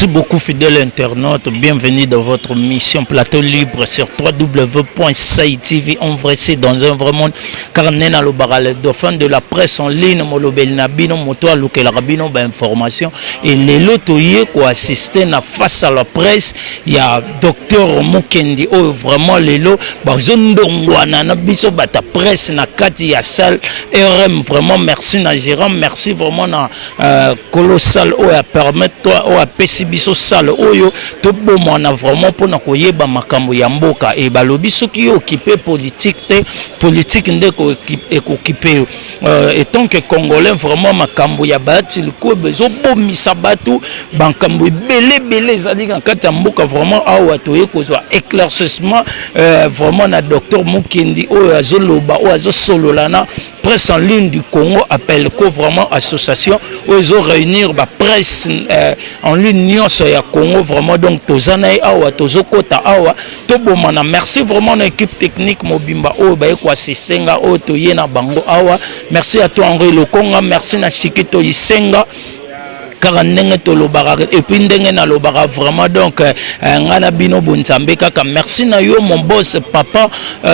Merci beaucoup fidèles internautes, bienvenue dans votre mission Plateau Libre sur www.saitv. On va essayer dans un vrai monde car nena le baral dauphin de la presse en ligne molobel nabino moto aluke la rabino ba information et les lotoyé ko assister na face à la presse il y a docteur Mukendi oh vraiment les lo bazondongwana na biso bata presse na kati ya salle RM vraiment merci na gérant merci vraiment na colossal oh à permettre toi oh à pesi biso salle oyo to bomo na vraiment pour na koyeba makambo ya mboka et balobi soki occupé politique te politique ndeko occupé et tant que congolais vraiment makambo ya bati ko bezo bomisa batu bankambo belé zali na kati ya mboka vraiment awa toye kozwa éclaircissement vraiment na docteur Mukendi oyo azoloba oyo azosololana presse en ligne du Congo appelle ko vraiment association oyo réunir ba presse en ligne nyonso ya Congo vraiment donc tozana awa tozokota awa to bomana merci vraiment na équipe technique mobimba oyo ba ko assister nga oyo toye na bango awa merci à toi Henri Lokonga merci na Shikito Isenga et puis ndenge lobara vraiment donc ngana bino bonzambe kaka merci na yo mon boss papa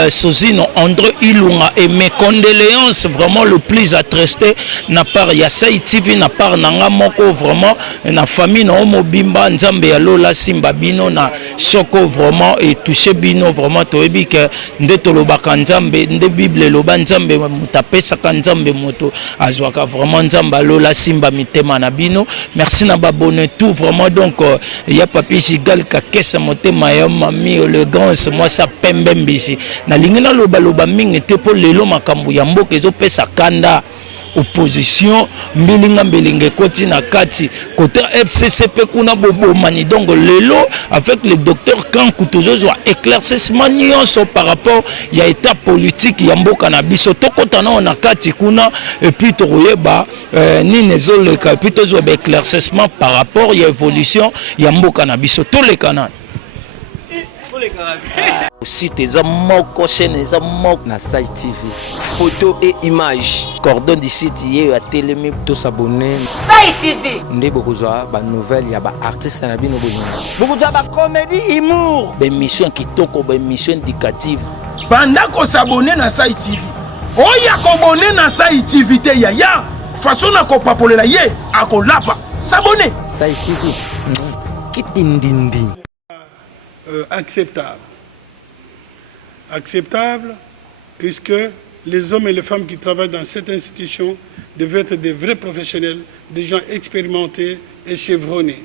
Sozino André Ilunga et mes condoléances vraiment le plus attristé na part ya TV na part nanga moko vraiment na famille na mobimba nzambe ya lola simba bino na soko vraiment et touché bino vraiment toyebi que ndeto lobaka nzambe nde bible loba nzambe mutapesa ka nzambe moto azwaka vraiment nzamba lola simba mitema na bino. Merci na babone tout vraiment donc il y a papi Gigal kakesa motema ya mami le grand c'est moi ça pembe mbisi na lingina loba mingi te po lelo makambo ya mboka ezo pesa kanda opposition mbilinga koti na kati côté FCCP kuna bobomani donc lelo avec le docteur Kankou toujours éclaircissement nyonso par rapport ya état politique ya mboka na biso tokota na kati kuna et puis toyeba ni nezoleka et puis toujours éclaircissement par rapport ya évolution ya mboka na biso tous les canaux aussi tes moko chaîne eza moko na Sai TV photo et image cordon d'ici hier à télé to s'abonner Sai TV ndé bokozwa ba nouvelle ya ba artiste na bino bozo bokozwa ba comédie humour ba émission kitoko ba émission indicative banda ko s'abonner na Sai TV oya ko abonner na Sai TV te ya façon na ko papolela ye akolapa s'abonner Sai TV kitindindi acceptable puisque les hommes et les femmes qui travaillent dans cette institution devaient être des vrais professionnels, des gens expérimentés et chevronnés,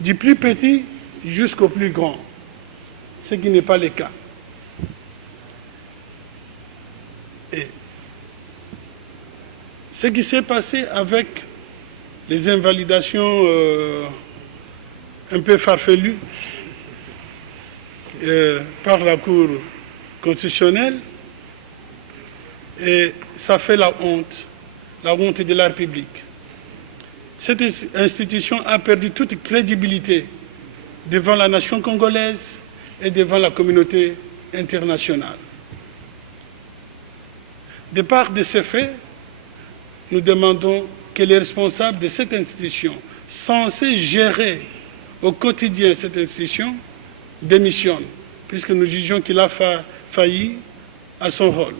du plus petit jusqu'au plus grand, ce qui n'est pas le cas. Et ce qui s'est passé avec les invalidations un peu farfelues par la Cour constitutionnelle, et ça fait la honte de la République. Cette institution a perdu toute crédibilité devant la nation congolaise et devant la communauté internationale. De part de ces faits, nous demandons que les responsables de cette institution, censés gérer au quotidien cette institution, démissionne, puisque nous jugeons qu'il a failli à son rôle.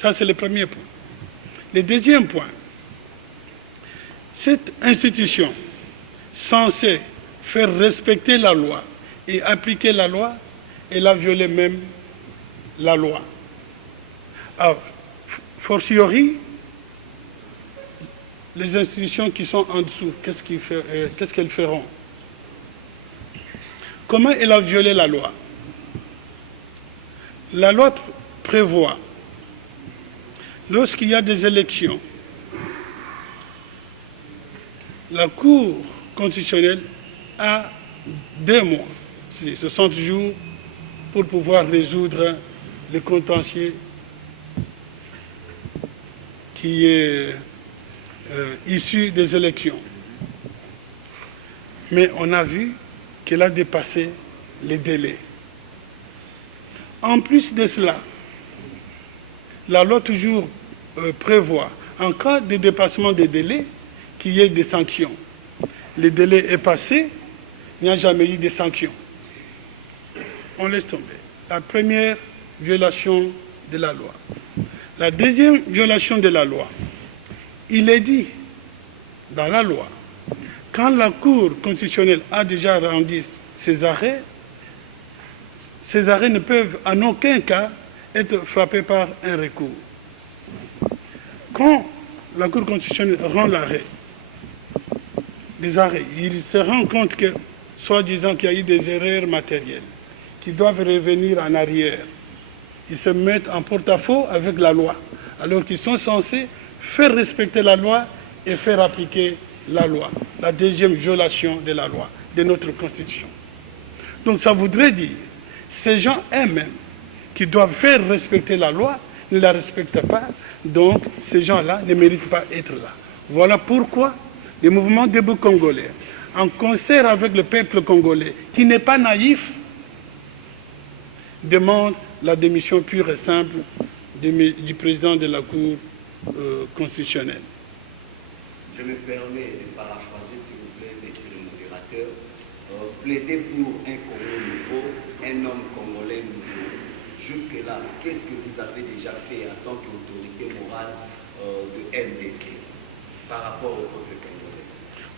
Ça, c'est le premier point. Le deuxième point, cette institution censée faire respecter la loi et appliquer la loi, elle a violé même la loi. Alors, fortiori, les institutions qui sont en dessous, qu'est-ce qu'elles feront? Comment elle a violé la loi? La loi prévoit, lorsqu'il y a des élections, la Cour constitutionnelle a 2 mois, c'est 60 jours, pour pouvoir résoudre le contentieux qui est issu des élections. Mais on a vu qu'elle a dépassé les délais. En plus de cela, la loi toujours prévoit, en cas de dépassement des délais, qu'il y ait des sanctions. le délai est passé, il n'y a jamais eu de sanctions. On laisse tomber. La première violation de la loi. La deuxième violation de la loi, il est dit dans la loi, quand la Cour constitutionnelle a déjà rendu ces arrêts ne peuvent en aucun cas être frappés par un recours. Quand la Cour constitutionnelle rend l'arrêt, des arrêts, il se rend compte que, soi-disant qu'il y a eu des erreurs matérielles, qui doivent revenir en arrière, ils se mettent en porte-à-faux avec la loi, alors qu'ils sont censés faire respecter la loi et faire appliquer la loi. La deuxième violation de la loi, de notre Constitution. Donc ça voudrait dire, ces gens eux-mêmes qui doivent faire respecter la loi ne la respectent pas, donc ces gens-là ne méritent pas d'être là. Voilà pourquoi le mouvement debout congolais, en concert avec le peuple congolais, qui n'est pas naïf, demande la démission pure et simple du président de la Cour constitutionnelle. Je me permets de paraphraser, s'il vous plaît, monsieur le modérateur, plaider pour un Congo nouveau, un homme congolais nouveau. Jusque-là, qu'est-ce que vous avez déjà fait en tant qu'autorité morale de MDC par rapport au peuple congolais?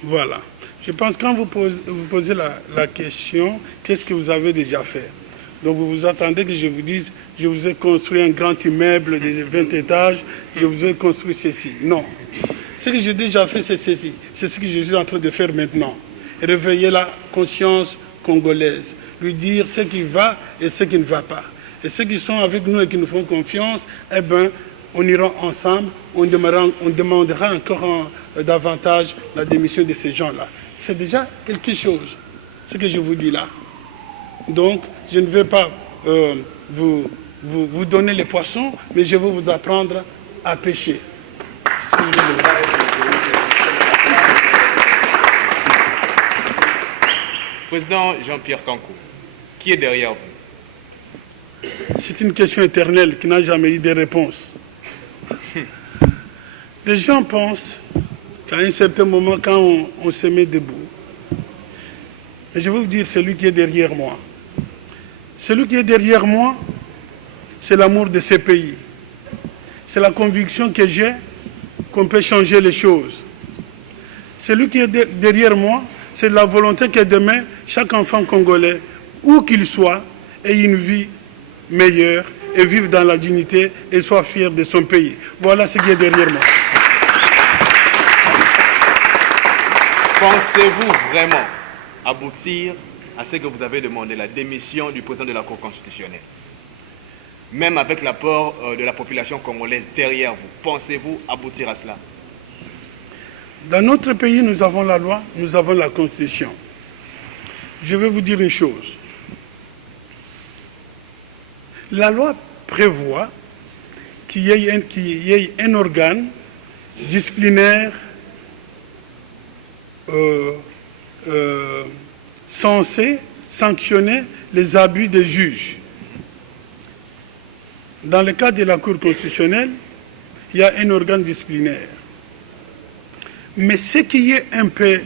Voilà. Je pense que quand vous posez la question, qu'est-ce que vous avez déjà fait? Donc vous vous attendez que je vous dise, je vous ai construit un grand immeuble de 20 étages, je vous ai construit ceci. Non. Ce que j'ai déjà fait, c'est ceci. C'est ce que je suis en train de faire maintenant. Réveiller la conscience congolaise, lui dire ce qui va et ce qui ne va pas. Et ceux qui sont avec nous et qui nous font confiance, eh bien, on ira ensemble, on demandera encore davantage la démission de ces gens-là. C'est déjà quelque chose, ce que je vous dis là. Donc, je ne vais pas vous donner les poissons, mais je vais vous apprendre à pêcher. Président Jean-Pierre Kankou, qui est derrière vous? C'est une question éternelle qui n'a jamais eu de réponse. Les gens pensent qu'à un certain moment, quand on se met debout, et je vais vous dire celui qui est derrière moi. Celui qui est derrière moi, c'est l'amour de ce pays. C'est la conviction que j'ai qu'on peut changer les choses. Celui qui est derrière moi, c'est la volonté que demain, chaque enfant congolais, où qu'il soit, ait une vie meilleure et vive dans la dignité et soit fier de son pays. Voilà ce qui est derrière moi. Pensez-vous vraiment aboutir à ce que vous avez demandé, la démission du président de la Cour constitutionnelle? Même avec l'apport de la population congolaise derrière vous, pensez-vous aboutir à cela? Dans notre pays, nous avons la loi, nous avons la Constitution. Je vais vous dire une chose. La loi prévoit qu'il y ait un organe disciplinaire censé sanctionner les abus des juges. Dans le cas de la Cour constitutionnelle, il y a un organe disciplinaire. Mais ce qui est un peu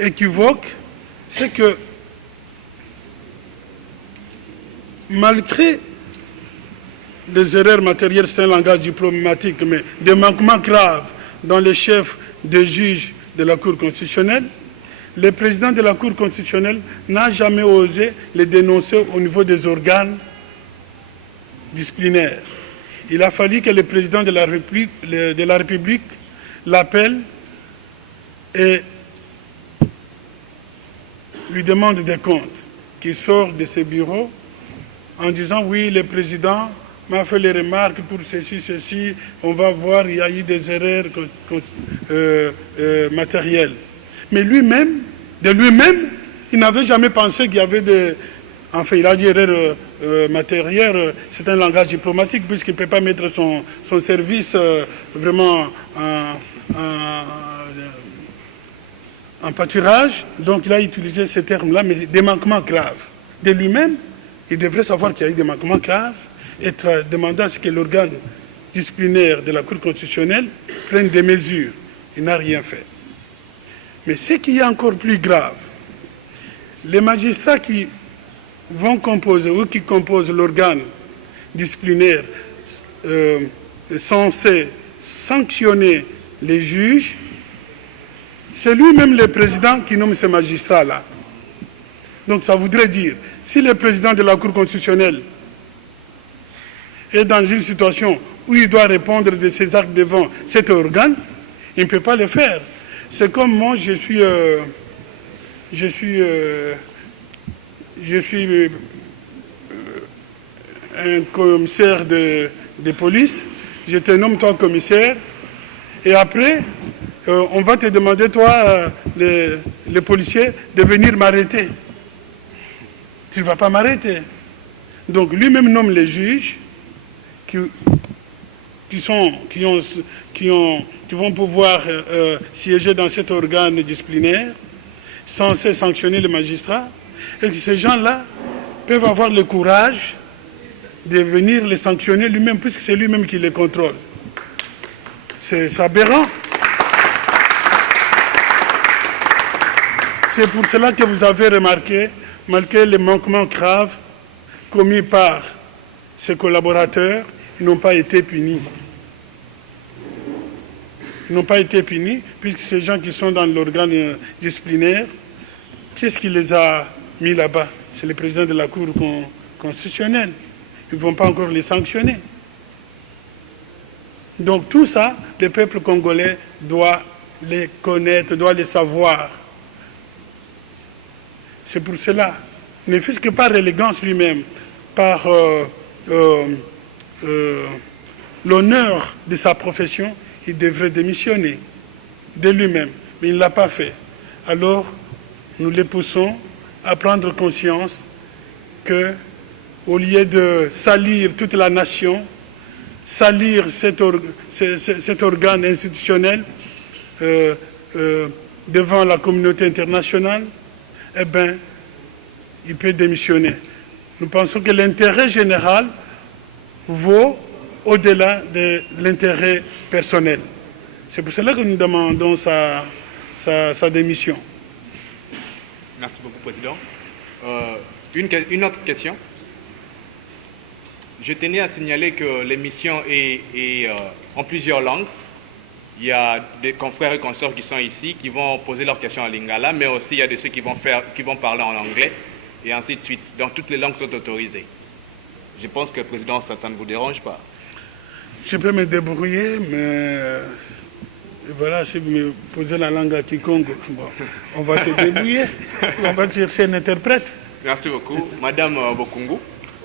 équivoque, c'est que malgré des erreurs matérielles, c'est un langage diplomatique, mais des manquements graves dans les chefs des juges de la Cour constitutionnelle, le président de la Cour constitutionnelle n'a jamais osé les dénoncer au niveau des organes disciplinaires. Il a fallu que le président de la République l'appelle et lui demande des comptes, qui sort de ses bureaux en disant « Oui, le président m'a fait les remarques pour ceci, on va voir, il y a eu des erreurs matérielles. » Mais lui-même, de lui-même, il n'avait jamais pensé qu'il y avait des... Enfin, il a dit erreur matérielle, c'est un langage diplomatique, puisqu'il ne peut pas mettre son service vraiment en pâturage. Donc, il a utilisé ces termes-là, mais des manquements graves. De lui-même, il devrait savoir qu'il y a eu des manquemment graves et demander à ce que l'organe disciplinaire de la Cour constitutionnelle prenne des mesures. Il n'a rien fait. Mais ce qui est encore plus grave, les magistrats qui vont composer ou qui composent l'organe disciplinaire censé sanctionner les juges, c'est lui-même le président qui nomme ces magistrats-là. Donc ça voudrait dire, si le président de la Cour constitutionnelle est dans une situation où il doit répondre de ses actes devant cet organe, il ne peut pas le faire. C'est comme moi, je suis un commissaire de police, je te nomme toi commissaire, et après, on va te demander, toi, le policier, de venir m'arrêter. Tu ne vas pas m'arrêter. Donc lui-même nomme les juges qui vont pouvoir siéger dans cet organe disciplinaire, censé sanctionner les magistrats, et que ces gens-là peuvent avoir le courage de venir les sanctionner lui-même, puisque c'est lui-même qui les contrôle. C'est aberrant. C'est pour cela que vous avez remarqué, malgré les manquements graves commis par ses collaborateurs, ils n'ont pas été punis. Ils n'ont pas été punis, puisque ces gens qui sont dans l'organe disciplinaire, qu'est-ce qui les a mis là-bas? C'est le président de la Cour constitutionnelle. Ils ne vont pas encore les sanctionner. Donc tout ça, le peuple congolais doit les connaître, doit les savoir. C'est pour cela, ne fût-ce que par élégance lui-même, par l'honneur de sa profession, il devrait démissionner de lui-même. Mais il ne l'a pas fait. Alors, nous les poussons à prendre conscience que, au lieu de salir toute la nation, salir cet organe institutionnel devant la communauté internationale, eh bien, il peut démissionner. Nous pensons que l'intérêt général vaut au-delà de l'intérêt personnel. C'est pour cela que nous demandons sa démission. Merci beaucoup, Président. Une autre question. Je tenais à signaler que l'émission est en plusieurs langues. Il y a des confrères et consorts qui sont ici, qui vont poser leurs questions en lingala, mais aussi il y a de ceux qui vont parler en anglais, et ainsi de suite. Donc toutes les langues sont autorisées. Je pense que, Président, ça ne vous dérange pas. Je peux me débrouiller, mais voilà, si vous me posez la langue à quiconque, bon, on va se débrouiller. On va chercher un interprète. Merci beaucoup. Madame Bokungu.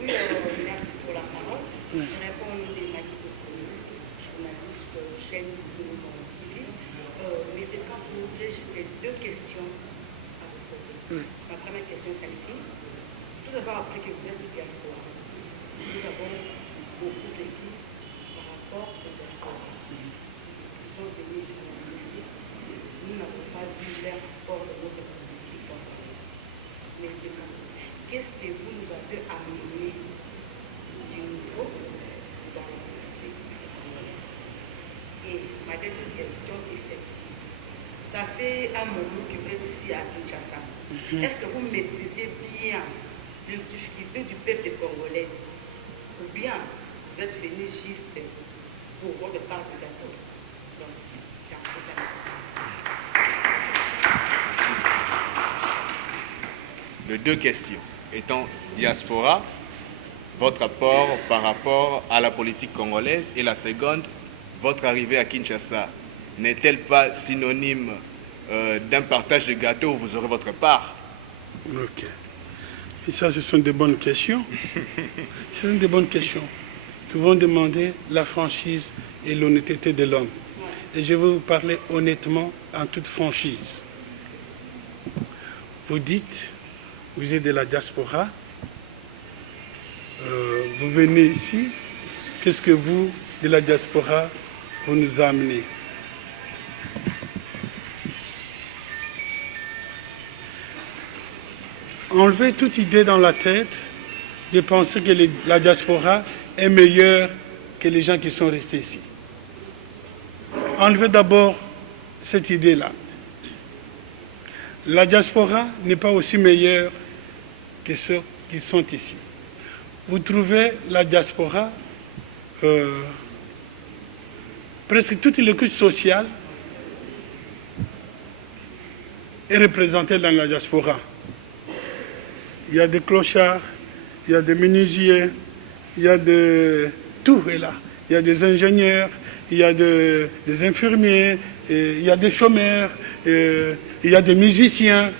Oui, merci pour la parole. Je réponds au nom des journalistes, chaîne de TV. Mais c'est pas pour vous dire, j'ai deux questions à vous poser. Ma première question, celle-ci. Tout d'abord, après que vous êtes du diaspora, nous avons beaucoup vécu par rapport au diaspora. Ils sont venus ici. Nous n'avons pas vu leur rapport de notre politique congolaise. Mais c'est bon. Qu'est-ce que vous nous avez amené du nouveau dans la politique congolaise? Et ma deuxième question est celle-ci. Ça fait un moment que vous êtes ici à Kinshasa. Est-ce que vous maîtrisez bien les difficultés du peuple congolais? Ou bien vous êtes venu juste pour votre part du gâteau? Donc, c'est un peu ça. De deux questions. Étant diaspora, votre apport par rapport à la politique congolaise, et la seconde, votre arrivée à Kinshasa, n'est-elle pas synonyme d'un partage de gâteau où vous aurez votre part? Ok. Et ça, ce sont des bonnes questions. Ce sont des bonnes questions qui vont demander la franchise et l'honnêteté de l'homme. Et je vais vous parler honnêtement, en toute franchise. Vous dites, vous êtes de la diaspora, vous venez ici, qu'est-ce que vous, de la diaspora, vous nous amenez? Enlevez toute idée dans la tête de penser que la diaspora est meilleure que les gens qui sont restés ici. Enlevez d'abord cette idée-là. La diaspora n'est pas aussi meilleure que ceux qui sont ici. Vous trouvez la diaspora, presque toutes les couches sociales est représentée dans la diaspora. Il y a des clochards, il y a des menuisiers, il y a de... tout est là. Il y a des ingénieurs, il y a des infirmiers, il y a des chômeurs, il y a des musiciens.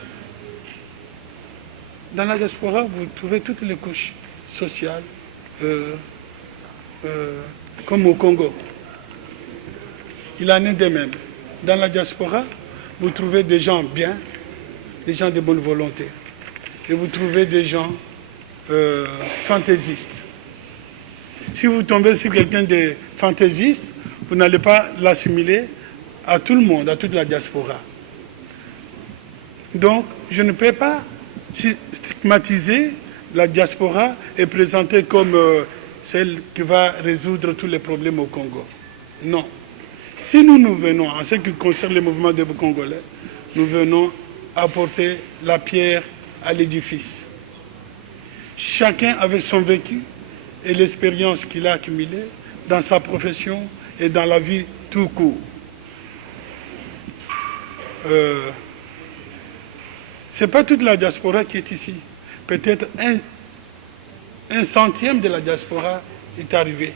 Dans la diaspora, vous trouvez toutes les couches sociales, comme au Congo. Il en est de même. Dans la diaspora, vous trouvez des gens bien, des gens de bonne volonté. Et vous trouvez des gens fantaisistes. Si vous tombez sur quelqu'un de fantaisiste, vous n'allez pas l'assimiler à tout le monde, à toute la diaspora. Donc, je ne peux pas stigmatiser la diaspora et présenter comme celle qui va résoudre tous les problèmes au Congo. Non. Si nous venons, en ce qui concerne le mouvement des Congolais, nous venons apporter la pierre à l'édifice. Chacun avec son vécu et l'expérience qu'il a accumulée dans sa profession et dans la vie tout court. Ce n'est pas toute la diaspora qui est ici. Peut-être un centième de la diaspora est arrivé,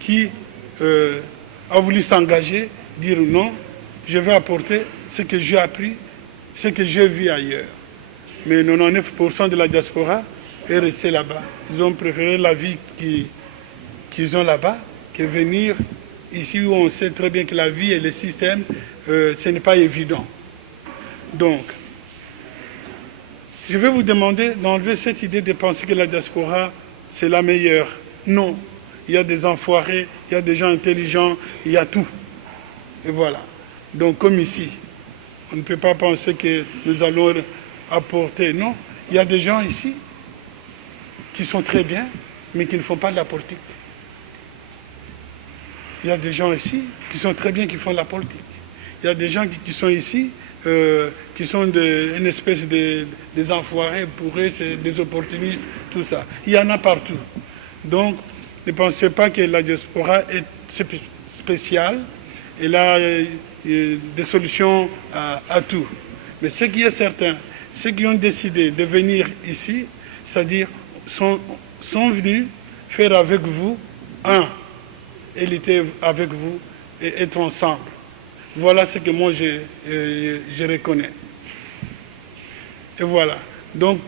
qui a voulu s'engager, dire non, je vais apporter ce que j'ai appris, ce que j'ai vu ailleurs. Mais 99% de la diaspora est restée là-bas. Ils ont préféré la vie qu'ils ont là-bas que venir ici où on sait très bien que la vie et le système, ce n'est pas évident. Donc, je vais vous demander d'enlever cette idée de penser que la diaspora, c'est la meilleure. Non. Il y a des enfoirés, il y a des gens intelligents, il y a tout. Et voilà. Donc, comme ici, on ne peut pas penser que nous allons apporter. Non. Il y a des gens ici qui sont très bien, mais qui ne font pas de la politique. Il y a des gens ici qui sont très bien, qui font de la politique. Il y a des gens qui sont ici, qui sont une espèce des enfoirés, pour eux, c'est des opportunistes, tout ça. Il y en a partout. Donc, ne pensez pas que la diaspora est spéciale. Elle a des solutions à tout. Mais ce qui est certain, ceux qui ont décidé de venir ici, c'est-à-dire sont venus faire avec vous un, éliter avec vous et être ensemble. Voilà ce que moi je reconnais. Et voilà. Donc,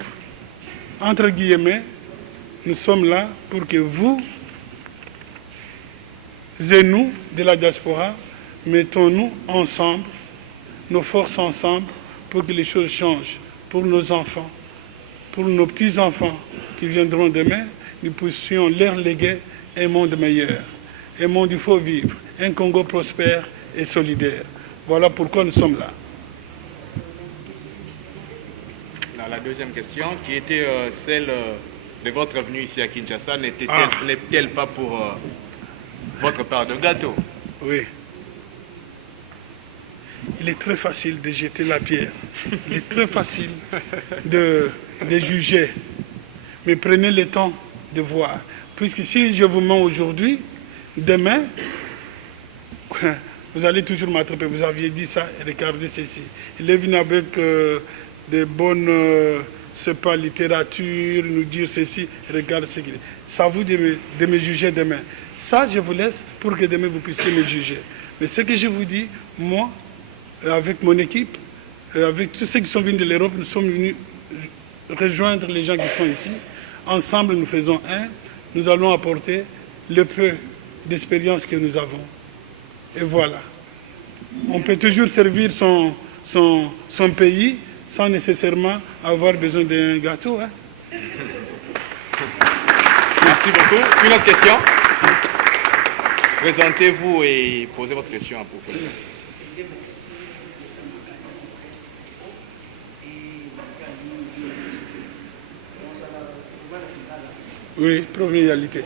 entre guillemets, nous sommes là pour que vous et nous, de la diaspora, mettons-nous ensemble, nos forces ensemble, pour que les choses changent. Pour nos enfants, pour nos petits-enfants qui viendront demain, nous puissions leur léguer un monde meilleur. Un monde où il faut vivre. Un Congo prospère et solidaire. Voilà pourquoi nous sommes là. La deuxième question, qui était celle de votre venue ici à Kinshasa, n'était-elle pas pour votre part de gâteau? Oui. Il est très facile de jeter la pierre. Il est très facile de juger. Mais prenez le temps de voir. Puisque si je vous mens aujourd'hui, demain, vous allez toujours m'attraper. Vous aviez dit ça, regardez ceci. Il est venu avec des bonnes, c'est pas littérature, nous dire ceci, regardez ce qu'il est. C'est à vous de me juger demain. Ça, je vous laisse pour que demain vous puissiez me juger. Mais ce que je vous dis, moi, avec mon équipe, avec tous ceux qui sont venus de l'Europe, nous sommes venus rejoindre les gens qui sont ici. Ensemble, nous faisons un. Nous allons apporter le peu d'expérience que nous avons. Et voilà. On peut toujours servir son pays sans nécessairement avoir besoin d'un gâteau. Hein. Merci beaucoup. Une autre question? Présentez-vous et posez votre question à propos. Oui, provincialité.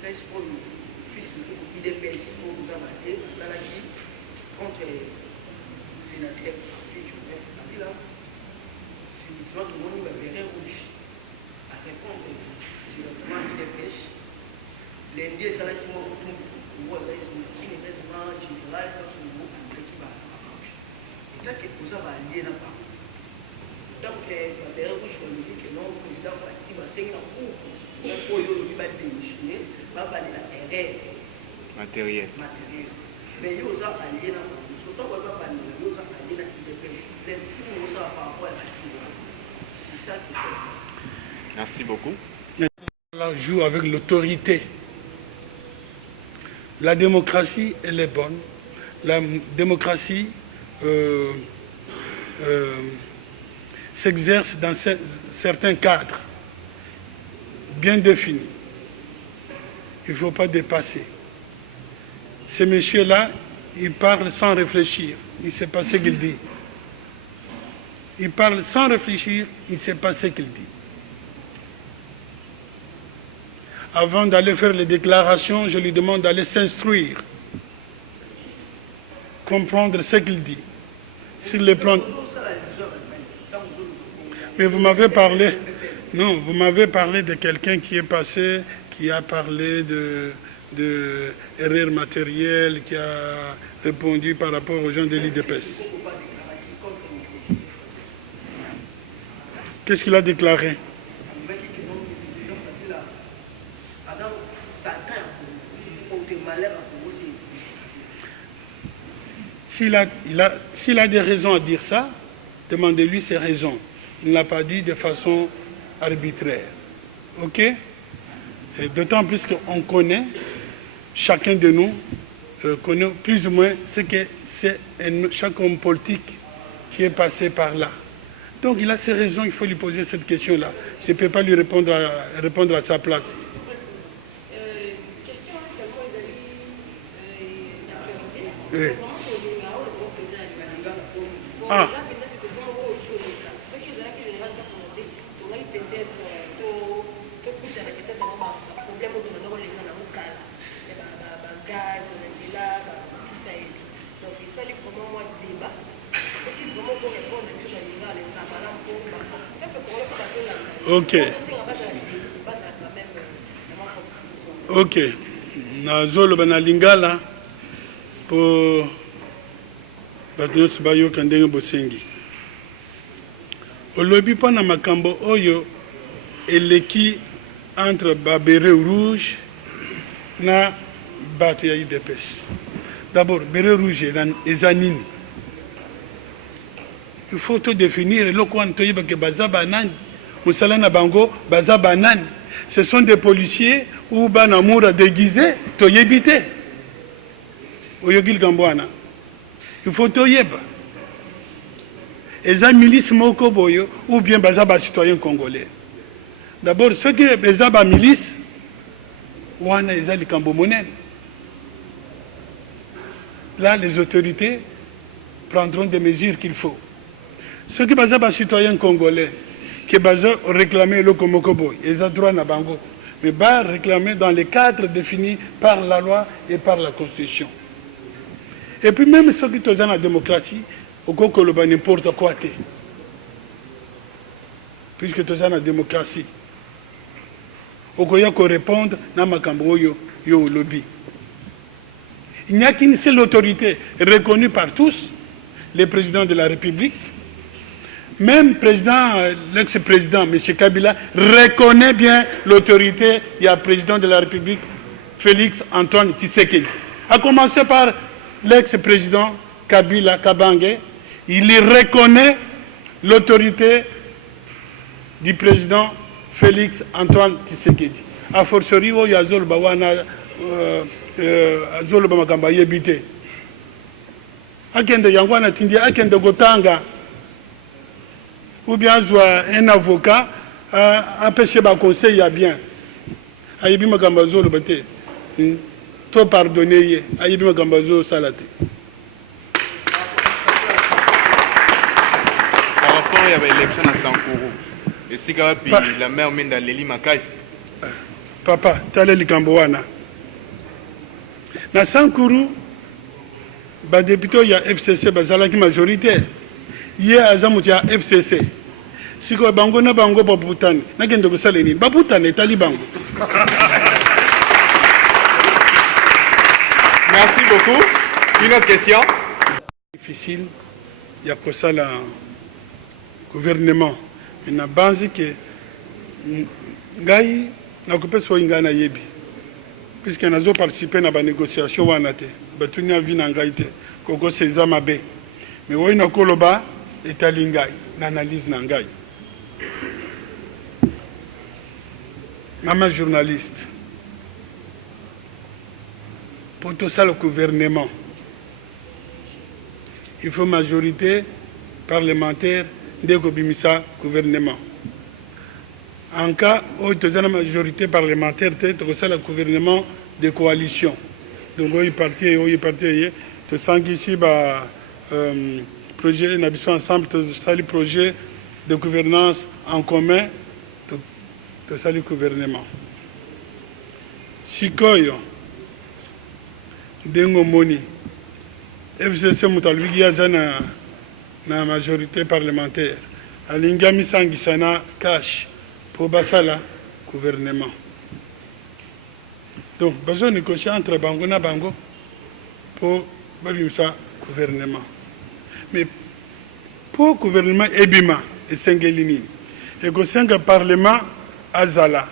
presse pour le fils de l'IDPS pour nous amater, ça l'a dit contre le sénateur Kabila. C'est l'histoire de mon béret rouge à répondre directement à l'IDPS. Lundi, ça l'a dit moi, qui n'est pas général, dans son groupe, qui va marcher. Et là, quelque chose va aller là-bas. Donc, le béret rouge, on dit que non, le président Fati va s'engager en cours. Pour lui, il va démissionner, va aller à terre. Matériel. Mais il y a aussi allié dans le surtout on va parler de l'autre allié dans l'IDPS. L'intime, ça par rapport à la c'est ça qui fait. Merci beaucoup. On joue avec l'autorité. La démocratie, elle est bonne. La démocratie s'exerce dans certains cadres bien définis. Il ne faut pas dépasser. Ce monsieur-là, il parle sans réfléchir. Il ne sait pas ce qu'il dit. Il parle sans réfléchir, il ne sait pas ce qu'il dit. Avant d'aller faire les déclarations, je lui demande d'aller s'instruire, comprendre ce qu'il dit. Sur les plans... Mais vous m'avez parlé... Non, vous m'avez parlé de quelqu'un qui est passé, qui a parlé de erreurs matérielles, qui a répondu par rapport aux gens de l'IDPS. Qu'est-ce qu'il a déclaré? S'il a des raisons à dire ça, demandez-lui ses raisons. Il ne l'a pas dit de façon arbitraire. OK? Et d'autant plus qu'on connaît, chacun de nous connaît plus ou moins ce que c'est chaque homme politique qui est passé par là. Donc il a ses raisons, il faut lui poser cette question-là. Je ne peux pas lui répondre à sa place. Question Oui. Ah. Ok. Ok. Nazoloba na lingala po bato nyonso bayoka ndenge bosengi. Olobi mpona makambo oyo eleki entre babere rouge na bato ya IDPS. D'abord, beret rouge eza nini? Il faut tout définir. Eloko wana toyeba ke baza banani. Moussala na bango, baza banani. Ce sont des policiers ou banamoura déguisés, toyebite. Oyogil Gambouana. Il faut toyeba. Eza milice moko boyo ou bien baza ba citoyen congolais. D'abord, ceux qui baza ba milice, wana eza likambo monene. Là, les autorités prendront des mesures qu'il faut. Ceux qui baza ba citoyen congolais, qui baza réclamer le Komokoboy, ils ont droit à bango, mais va réclamer dans les cadres définis par la loi et par la Constitution. Et puis même ceux qui sont dans la démocratie, au Kokoloba n'importe quoi, puisque tu es dans la démocratie, au Koya ko répondre na makambo yo lobby. Il n'y a qu'une seule autorité reconnue par tous, le président de la République. Même l'ex-président, M. Kabila, reconnaît bien l'autorité du président de la République, Félix Antoine Tshisekedi. A commencer par l'ex-président Kabila Kabange, il reconnaît l'autorité du président Félix Antoine Tshisekedi. A fortiori, il y a Zol Bawana, Zol Bamakamba Yebite. Akende Yangwana Tindi, Akende Gotanga. Ou bien un avocat empêcher le conseil, il y a bien. Aïbi Magambazo le bâté. Toi pardonner, Aïbi Magambazo salati. Par rapport à l'élection à Sankourou, et si la mère mène dans l'Eli Makasi, papa tala likambo wana na Sankuru badepute ya FCC bazalaki majoritaire ye aza moto ya FCC sikoyo bango na bango babutani nakende kosala nini babutani etali bango. Merci beaucoup. Une autre question. Difficile il y a que ça le gouvernement mais na banzi que ngai na kopesa so ngana yebi puisque nazo participer na ba négociation wana te batuni avi na ngai te koko seza mabe mais woyi na koloba etali ngai na analyse na ngai mama journaliste pour tout ça le gouvernement il faut majorité parlementaire de Kobimisa gouvernement. En cas où il y a une majorité parlementaire, c'est le gouvernement de coalition. Donc, il parti, tu sens qu'ici, projet, nous avons ensemble, le projet de gouvernance en commun, c'est ça le gouvernement. Si Koyo, Dengo Moni, FCC Moutalwigi Azana, na majorité parlementaire alingami sangisana cash pour basala gouvernement donc besoin de négocier entre bango na bango pour babimisa gouvernement mais pour gouvernement ebima esengeli nini ekosenga parlement azala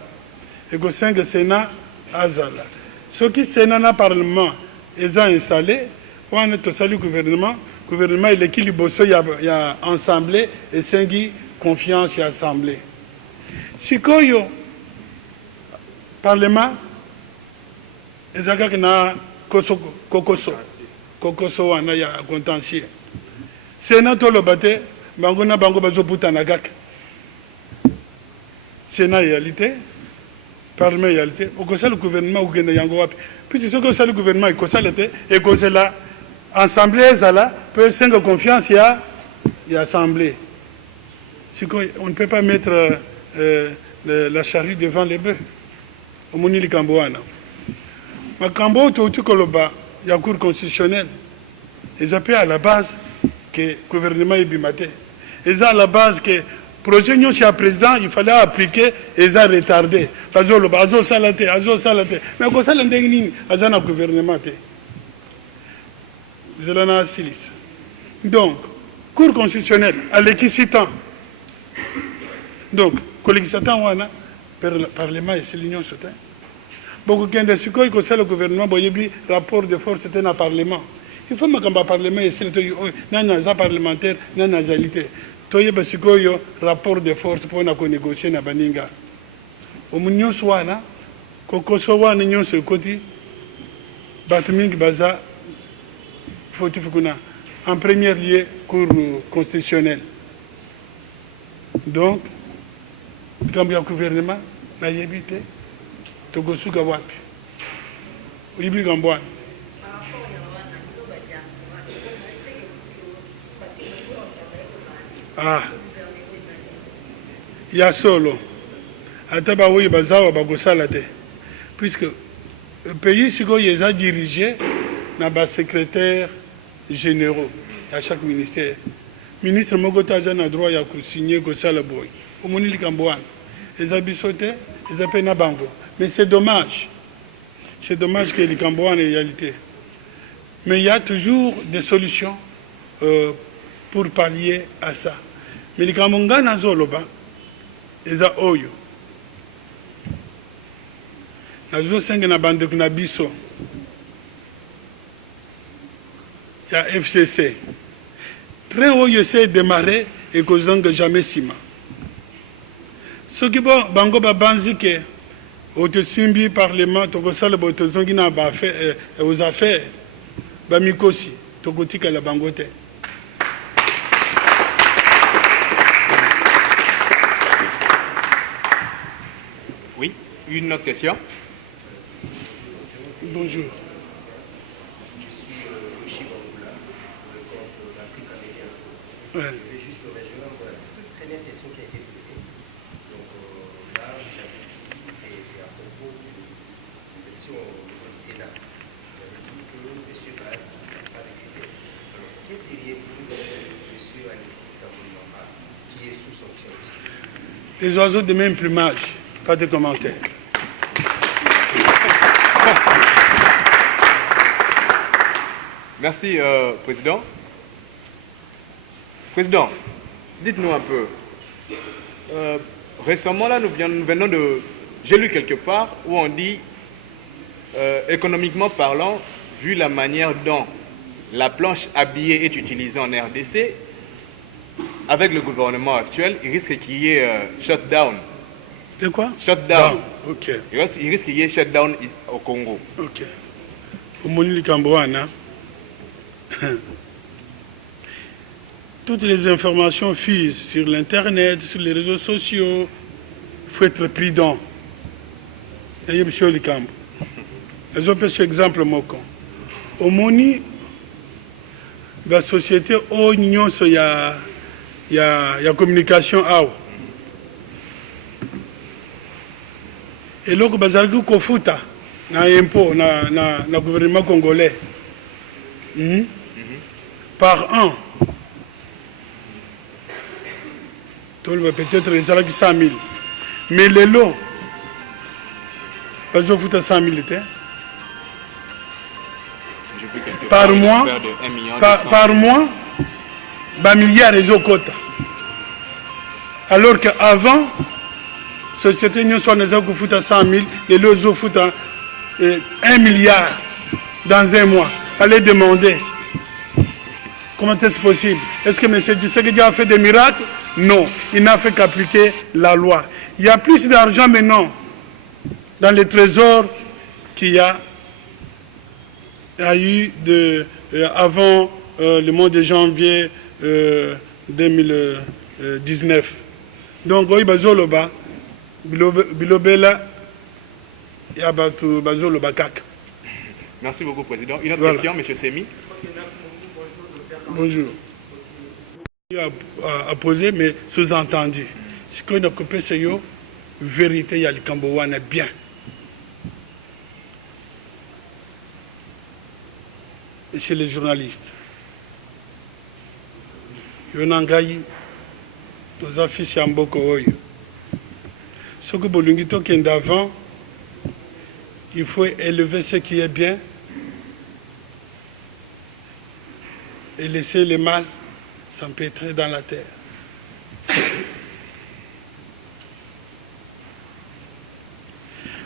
ekosenga sénat azala soki sénat na parlement eza installé wana tosali gouvernement il est qui il y a assemblée et sengi confiance et assemblée. Si koyo parlement ezaka na kokoso wana ya contentieux. Sénat to le bate bango na bango bazo puta na gak. Sénat réalité parlement réalité au conseil le gouvernement ou genda yango wapi. Puis c'est ce que le gouvernement il conseil et conseil là Assemblée Zala peut faire confiance à l'Assemblée. On ne peut pas mettre la charrue devant les bœufs. Au Moni Likambouana. Ma Kambo, tout Koloba, il y a un cours constitutionnel. Ils appellent à la base que le gouvernement est bimaté. Ils ont à la base que le projet de président, il fallait appliquer et ils ont retardé. Azo Salate. Mais quand ça, le gouvernement. Donc, cour constitutionnelle, à l'équicitant. Donc, l'équicitant, le Parlement et l'Union soutient. Beaucoup de gens qui ont le gouvernement, le rapport de force était dans le Parlement. Il faut que le Parlement et le parlementaire, la nationalité. Il y a un rapport de force pour négocier na baninga. Au Union Swana, Kokosowa, Union Sokoti, Batming Baza, en premier lieu, cour constitutionnelle. Donc, quand il y a un gouvernement, il y a évité, Togosuka Wapi. Il y a un Ah, il y a solo. Ataba oui, Bazawa, Bagosalate. Puisque le pays, il a dirigé dans le secrétaire généraux à chaque ministère. Ministre Mogota a le droit de signer Gosala Boy. Au Moni Likambouane. Ils ont bissoté, ils ont payé Bango. Mais c'est dommage. C'est dommage que Likambouane ait réalité. Mais il y a toujours des solutions pour pallier à ça. Mais Likambouane n'a pas ils ont oyo. Nous avons 5 bande de biso. Il y a FCC. Très haut, je sais démarrer et que je n'ai jamais sima. Ce qui est bango babanzi que au simbi parlement, to ko sala bo to zongi na ba fait aux affaires ba mikosi to ko tika la bangote. Oui, une autre question. Bonjour. Ouais. Je vais juste rejoindre la toute première question qui a été posée. Donc là, vous avez dit, c'est c'est à propos de l'élection au Sénat. Vous avez dit que M. Bazi n'a pas de critères. Alors, que diriez-vous de M. Alexis Kaboulimama qui est sous sanction? Les oiseaux de même plumage, pas de commentaires. Merci, Président. Président, dites-nous un peu. Récemment, là, nous venons de... J'ai lu quelque part où on dit, économiquement parlant, vu la manière dont la planche habillée est utilisée en RDC, avec le gouvernement actuel, il risque qu'il y ait shutdown. De quoi? Shutdown. Ok. Il risque qu'il y ait shutdown au Congo. Ok. Au Moni Cambouana, toutes les informations fusent sur l'Internet, sur les réseaux sociaux. Il faut être prudent. Et monsieur Likambo. Je peux ce exemple moko. Au Moni, la société au Nyon, il y a communication. Et là, bazalaki kofuta na impôt na gouvernement congolais par an. Peut-être les salariés 100 000. Mais les lots, ils ont foutu 100 000 par mois. Par mois, un milliard et quota. Alors qu'avant, la société nous soit foutu 100 000, les lots ont foutu 1 milliard dans un mois. Allez demander. Comment est-ce possible? Est-ce que M. Tshisekedi a fait des miracles? Non, il n'a fait qu'appliquer la loi. Il y a plus d'argent maintenant dans les trésors qu'il y a eu avant le mois de janvier 2019. Donc, il y a Zoloba, Bilobela, il y a Bazoloba Kak. Merci beaucoup, Président. Une autre question, M. Semi. Bonjour. À poser, mais sous-entendu. Ce qu'on a coupé, c'est la vérité, il y a le Cambouana bien. Monsieur les journalistes, il y a un gars qui a affiché un boko. Ce que vous voulez dire d'avant, il faut élever ce qui est bien et laisser le mal s'empêtrer dans la terre.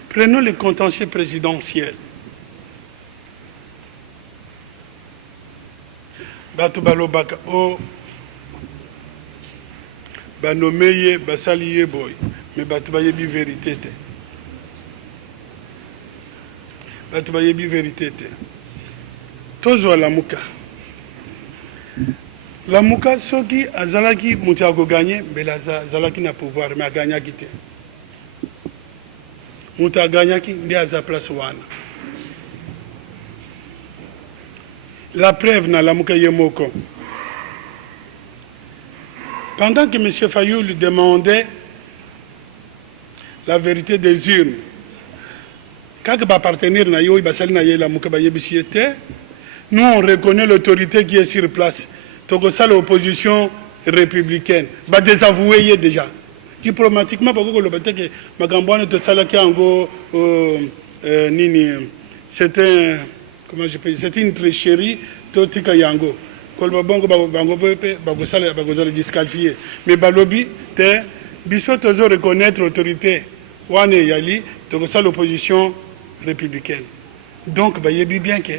Prenons le contentieux présidentiel. Bato balobaka o banomeye basaliye boy mais bato bayebi vérité te. Bato bayebi vérité te. Tozo lamuka. Lamuka soki azalaki mutu akoganye mbele azalaki na pouvoir mais aganyaki te. Mutu aganyaki nde aza place wana. La preuve na Lamuka Yemoko. Pendant que M. Fayou lui demandait la vérité des urnes, quand il va partenaire na yo ibasali na ye Lamuka bayebisiete, nous on reconnaît l'autorité qui est sur place. Donc ça l'opposition républicaine va désavouer déjà. Diplomatiquement parce que le bâtiment que Magambouane de Salaki Ango nini c'était comment je peux dire, c'est une tricherie totika yango. Kolba bongo bango pepe bagosala bagosala disqualifié. Mais balobi te biso tozo reconnaître l'autorité wane yali donc ça l'opposition républicaine. Donc ba yebi bien que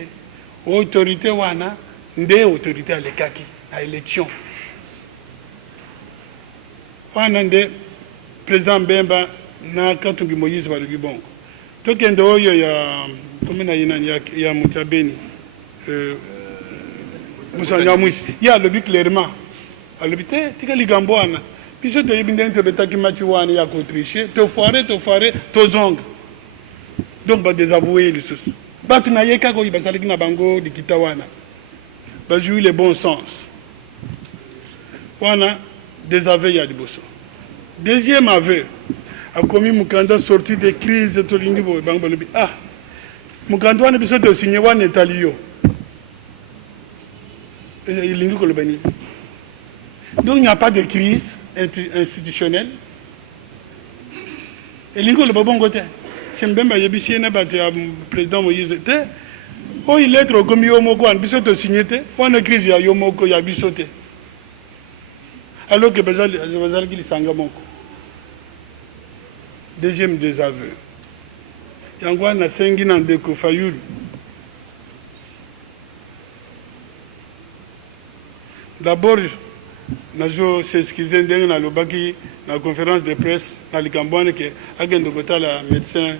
autorité wana ndé autorité à lekaki à élection. Wana ndé président Bemba na Katungi Moïse balobi bongo. Tokende oyo ya komena ya Mutabeni Musanya Mwisi ya lobi clairement alobi te tika ligambo wana biso to yebinde te betaki machi wana ya ko tricher to foire to zonga donc ba désavouer les sous batu na yeka ko basalaki na bango dikita wana ba jouer le bon sens wana désaveu ya liboso. Deuxième aveu a commis Mukanda sorti des crises de Tolingibo. Ah, Mukanda n'a pas de signer un étalio. Donc il n'y a pas de crise institutionnelle. Et l'Ingo le bon côté. C'est même pas yébissé n'a pas le président Moïse. Oh, il est trop comme Yomoko, on peut te signer. On a crise à Yomoko, il y a bissoté. Alors que Bazal qui s'engamonko. Deuxième désaveu. Yangwa na sengi na ndeko Fayulu. D'abord, nazo s'excuser ndenge na lobaki na conférence de presse na likambwane ke agendo kota la médecin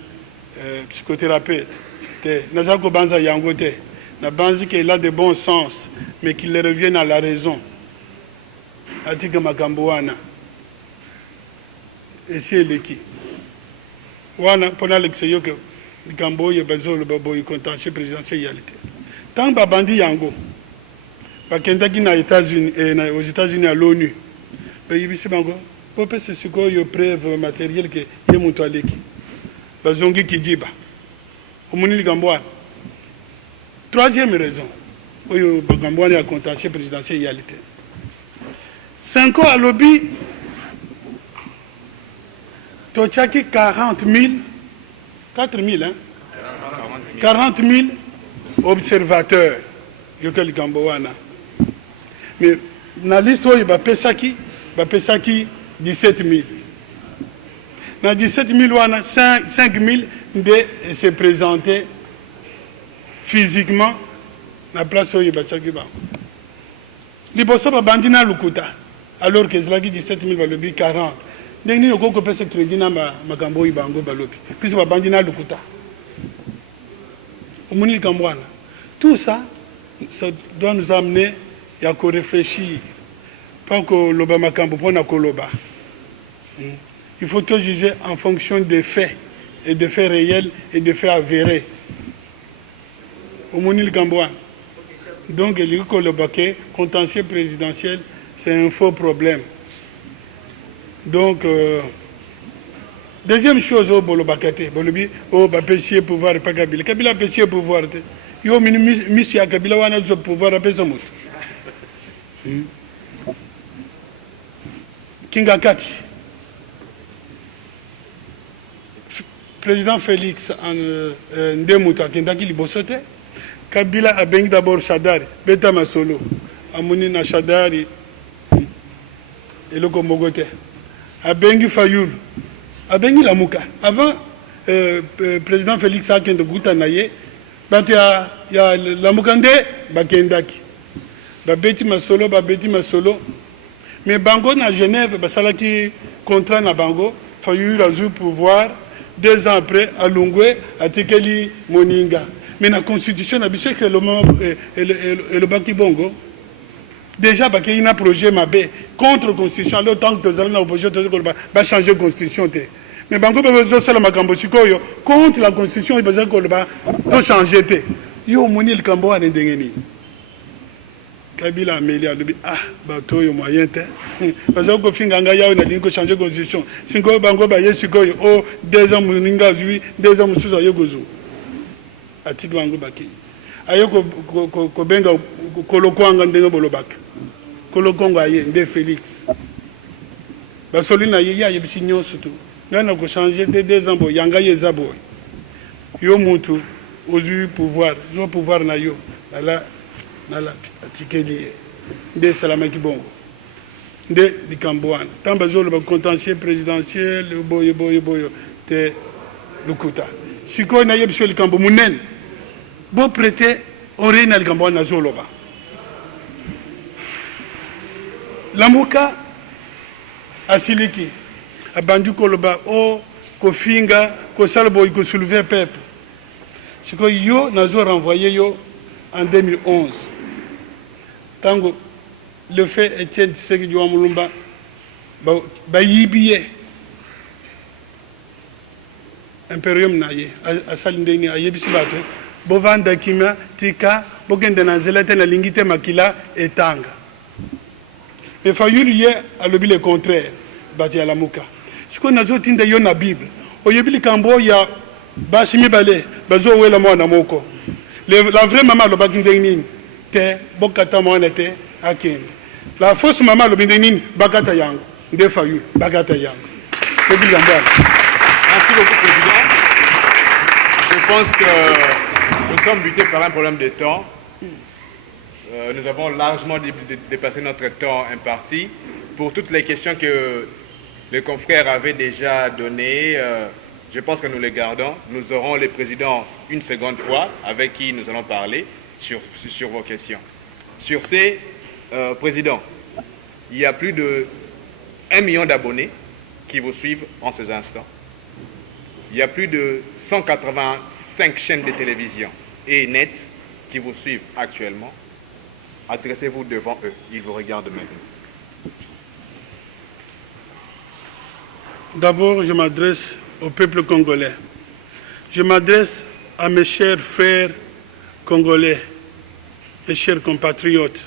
psychothérapeute te naza ko banza yango te na banzi qu'il a de bon sens mais qu'il revienne à la raison atika makambo wana esi leki wana pona l'exeyo ke likambo ye bazolo babo y contentieux présidentialité tant babandi yango bakendaki na États-Unis aux États-Unis à l'ONU bayibisi bango pope c'est ce que preuve matériel que ye mutu aleki bazongi kijiba omoni likambo wana. Troisième raison oyo bakambo wana ya contentieux présidentialité 5 ans à lobby tochaki 40 000 observateurs yoka likambo wana. Mais na liste oyo bapesaki 17 000. Na 17 000 wana 5 000 de se présenter physiquement na place oyo bachaki ba. Liboso babandi na lukuta alors que zlaki 17 000 balobi 40. Ndenge nini okoko pesa crédit na makambo oyo bango balobi. Puis babandi na lukuta. Omoni likambo wana. Tout ça, ça doit nous amener à réfléchir. Pas que l'oba makambo pona koloba. Il faut tout juger en fonction des faits, et des faits réels et des faits avérés. Au Monil Gamboa. Donc, le contentieux présidentiel, c'est un faux problème. Donc, deuxième chose, au Bolobakate, Bolobi, au Bapéchier pouvoir et pas Kabila. Kabila Péchier pouvoir. Yo, monsieur Kabila, on a le pouvoir à Pézamut. Kingakati. Président Félix en Ndemouta, Kendaki Libosote, Kabila a béni d'abord Chadari, Beta Masolo, Amoni na Chadari, et le Gomogote, a béni Fayoul, a béni Lamouka. Avant, président Félix a Kendo Goutanaye, il y a Lamoukande, Bakendaki, Babeti Masolo, mais Bango na Genève, Basalaki contrat na Bango, Fayoul a eu pouvoir. 2 ans après, à Lungwe, à Tekeli, Moninga. Mais la constitution, c'est le moment et le Baki Bongo. Déjà, il y a un projet Mabé contre la constitution. Alors, tant que tu as l'opposition, tu vas changer la constitution. Mais Bango, contre la constitution, il va changer. Il y a un Kambo à l'Indengeni. Kabila Amélie a dit ah bateau yo moyen te parce que finga nga yawo na dingo changer constitution singo bango ba yesiko o 2 ans muninga zui 2 ans musuza yogozo atiki bango baki ayoko ko benga kolokwanga ndenga bolobaka kolokongo aye nde Félix basolina ye ya yebisi nyonso tu ngana ko changer de 2 ans bo yanga yezabo yo mutu ozu pouvoir na yo nala atikeli de salamaki bongo de likamboana tamba zolo ba contentieux présidentiel boyo te lukuta siko na yebso likambo munen bo prêter orena likamboana zolo ba lamuka asiliki abandu koloba o kofinga ko salbo ko soulever peuple siko yo nazo renvoyer yo en 2011. Tango le fait Etienne Tshisekedi Mulumba ba yibiye imperium naye asalindeni ayebisi bato bovanda kimia tika bogende na zelete na lingite makila etanga. Mais Fayulu ye a le contraire bati à la muka. sikoyo nazotinda yo na bible oyebi likambo oyo ya basi mibale bazowela mwana moko la vraie mama alobaki ndenge nini te bokata mwana te akende la fausse mama alobi ndenge nini bakata yango nde fayu bakata yango ebi likambo wana. Merci beaucoup, Président. Je pense que nous sommes butés par un problème de temps. Nous avons largement dépassé notre temps imparti. Pour toutes les questions que les confrères avaient déjà données, je pense que nous les gardons. Nous aurons le Président une seconde fois avec qui nous allons parler sur vos questions. Sur ces, Président, il y a plus de 1 million d'abonnés qui vous suivent en ces instants. Il y a plus de 185 chaînes de télévision et net qui vous suivent actuellement. Adressez-vous devant eux, ils vous regardent maintenant. D'abord, je m'adresse au peuple congolais. Je m'adresse à mes chers frères congolais et chers compatriotes.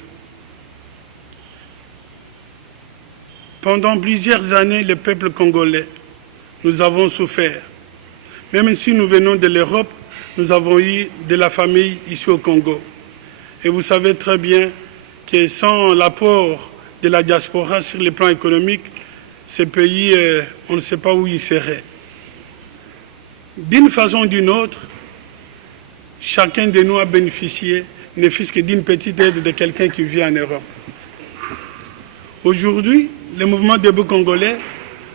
Pendant plusieurs années, le peuple congolais, nous avons souffert. Même si nous venons de l'Europe, nous avons eu de la famille ici au Congo. Et vous savez très bien que sans l'apport de la diaspora sur le plan économique, ces pays, on ne sait pas où ils seraient. D'une façon ou d'une autre, chacun de nous a bénéficié, ne fût-ce que d'une petite aide de quelqu'un qui vit en Europe. Aujourd'hui, le mouvement debout congolais,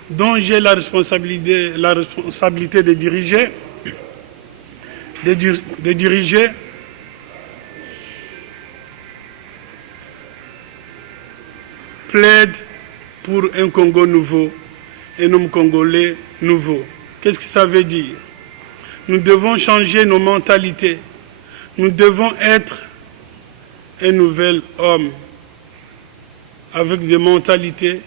dont j'ai la responsabilité de diriger, plaide pour un Congo nouveau, un homme congolais nouveau. Qu'est-ce que ça veut dire? Nous devons changer nos mentalités. Nous devons être un nouvel homme avec des mentalités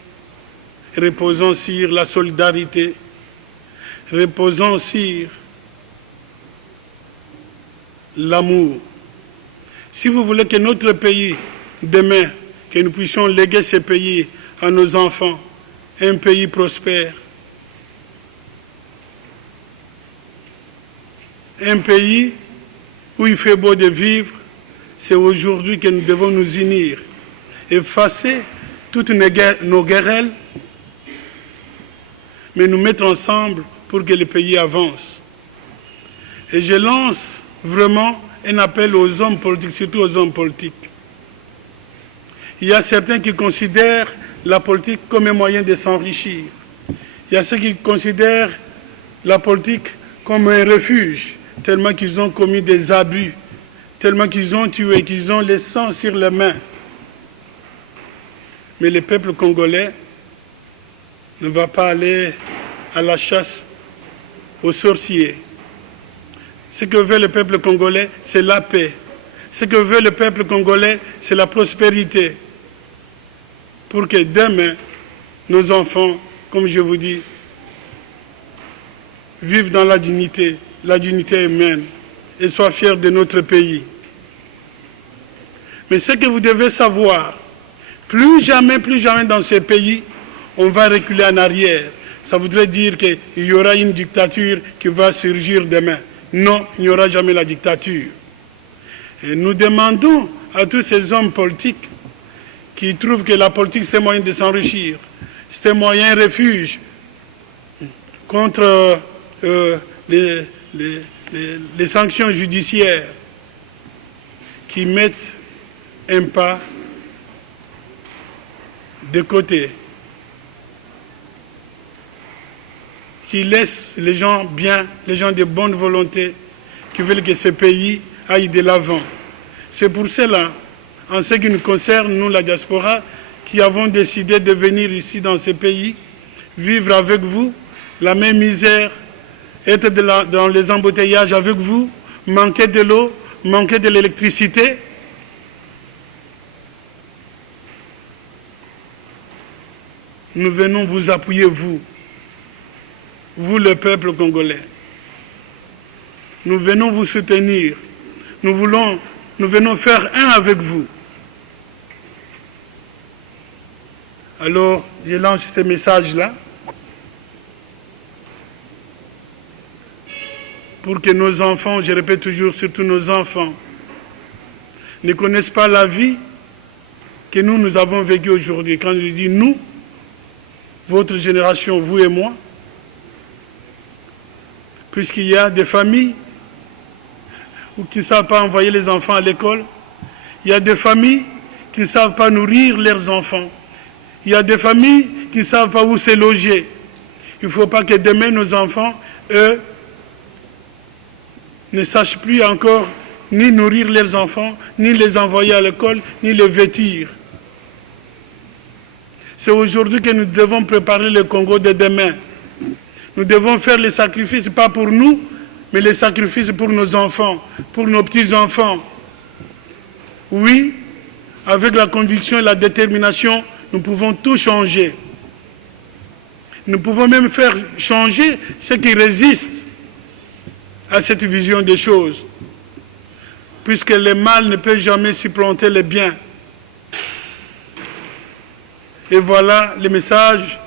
reposant sur la solidarité, reposant sur l'amour. Si vous voulez que notre pays, demain, que nous puissions léguer ce pays à nos enfants, un pays prospère, un pays où il fait beau de vivre, c'est aujourd'hui que nous devons nous unir, effacer toutes nos querelles, mais nous mettre ensemble pour que le pays avance. Et je lance vraiment un appel aux hommes politiques, surtout aux hommes politiques. Il y a certains qui considèrent la politique comme un moyen de s'enrichir. Il y a ceux qui considèrent la politique comme un refuge, tellement qu'ils ont commis des abus, tellement qu'ils ont tué, qu'ils ont le sang sur les mains. Mais le peuple congolais ne va pas aller à la chasse aux sorciers. Ce que veut le peuple congolais, c'est la paix. Ce que veut le peuple congolais, c'est la prospérité. Pour que demain, nos enfants, comme je vous dis, vivent dans la dignité humaine, et soient fiers de notre pays. Mais ce que vous devez savoir, plus jamais dans ce pays, on va reculer en arrière. Ça voudrait dire qu'il y aura une dictature qui va surgir demain. Non, il n'y aura jamais la dictature. Et nous demandons à tous ces hommes politiques qui trouvent que la politique c'est un moyen de s'enrichir, c'est un moyen refuge contre les sanctions judiciaires, qui mettent un pas de côté, qui laissent les gens bien, les gens de bonne volonté, qui veulent que ce pays aille de l'avant. C'est pour cela, en ce qui nous concerne, nous, la diaspora, qui avons décidé de venir ici dans ce pays, vivre avec vous la même misère, être dans les embouteillages avec vous, manquer de l'eau, manquer de l'électricité. Nous venons vous appuyer, vous le peuple congolais. Nous venons vous soutenir. Nous venons faire un avec vous. Alors, je lance ce message-là pour que nos enfants, je répète toujours, surtout nos enfants, ne connaissent pas la vie que nous avons vécue aujourd'hui. Quand je dis nous, votre génération, vous et moi, puisqu'il y a des familles qui ne savent pas envoyer les enfants à l'école, il y a des familles qui ne savent pas nourrir leurs enfants, il y a des familles qui ne savent pas où se loger. Il ne faut pas que demain nos enfants, eux, ne sachent plus encore ni nourrir leurs enfants, ni les envoyer à l'école, ni les vêtir. C'est aujourd'hui que nous devons préparer le Congo de demain. Nous devons faire les sacrifices, pas pour nous, mais les sacrifices pour nos enfants, pour nos petits-enfants. Oui, avec la conviction et la détermination, nous pouvons tout changer. Nous pouvons même faire changer ce qui résiste à cette vision des choses, puisque le mal ne peut jamais supplanter le bien. Et voilà le message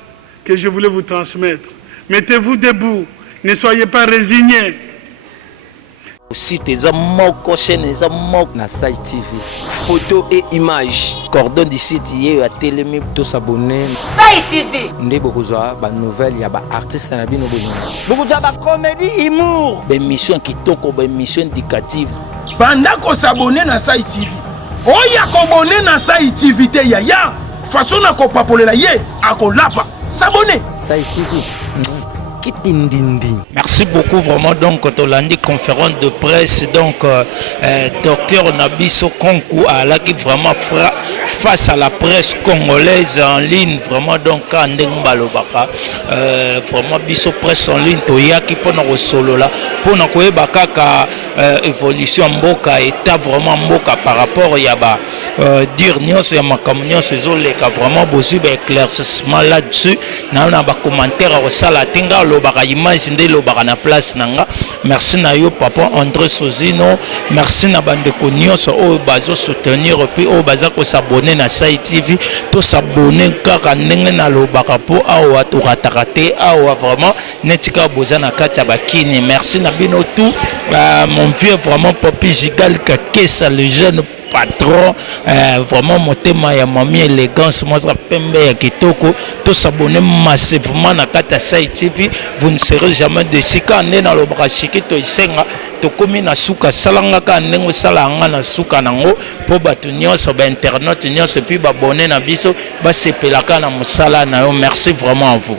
que je voulais vous transmettre. Mettez-vous debout, ne soyez pas résignés. Site eza moko, chaîne eza moko na Site TV. Photo et images. Cordon du site ye ya telemi To s'abonner. Site TV. Nde bokozwa ba nouvelle ya ba artiste na bino bolingo. Beaucoup de comédie, humour. émission kitoko, émission indicative. Banda ko s'abonner na Site TV. Oya ko abonner na Site TV te yaya. Façon na ko papolela ye akolapa. S'abonner. Site TV. Merci beaucoup vraiment donc Tolandi conférence de presse donc docteur Nabiso Konku a qui vraiment face à la presse congolaise en ligne vraiment donc Balobaka vraiment biso presse en ligne toya qui pour nos solo là pour na koyeba kaka évolution mboka état vraiment mboka par rapport ya ba dire nyonso ya makambo nyonso ezoleka vraiment bozu ba éclaircissement là-dessus na ba commentaire au sala tinga lobaka image nde lobaka na place nanga. Merci na yo papa André Sozino, merci na bandeko nyonso oyo bazo soutenir puis oyo baza ko s'abonner na Site TV, to s'abonner kaka ndenge na lobaka po awa to ratakate awa vraiment netika boza na kati ya bakini. Merci na bino tout mon vieux vraiment Papi Gigal Kakesa le jeune patron vraiment motema ya mami élégance moi ça pembe ya kitoko to s'abonner massivement na kata Site TV, vous ne serez jamais déçus quand on est dans le brachiki to isenga to komi na suka salanga ka ndengo salanga na suka nango po batu nyonso ba internet nyonso puis ba abonner na biso ba sepelaka na musala na yo. Merci vraiment à vous.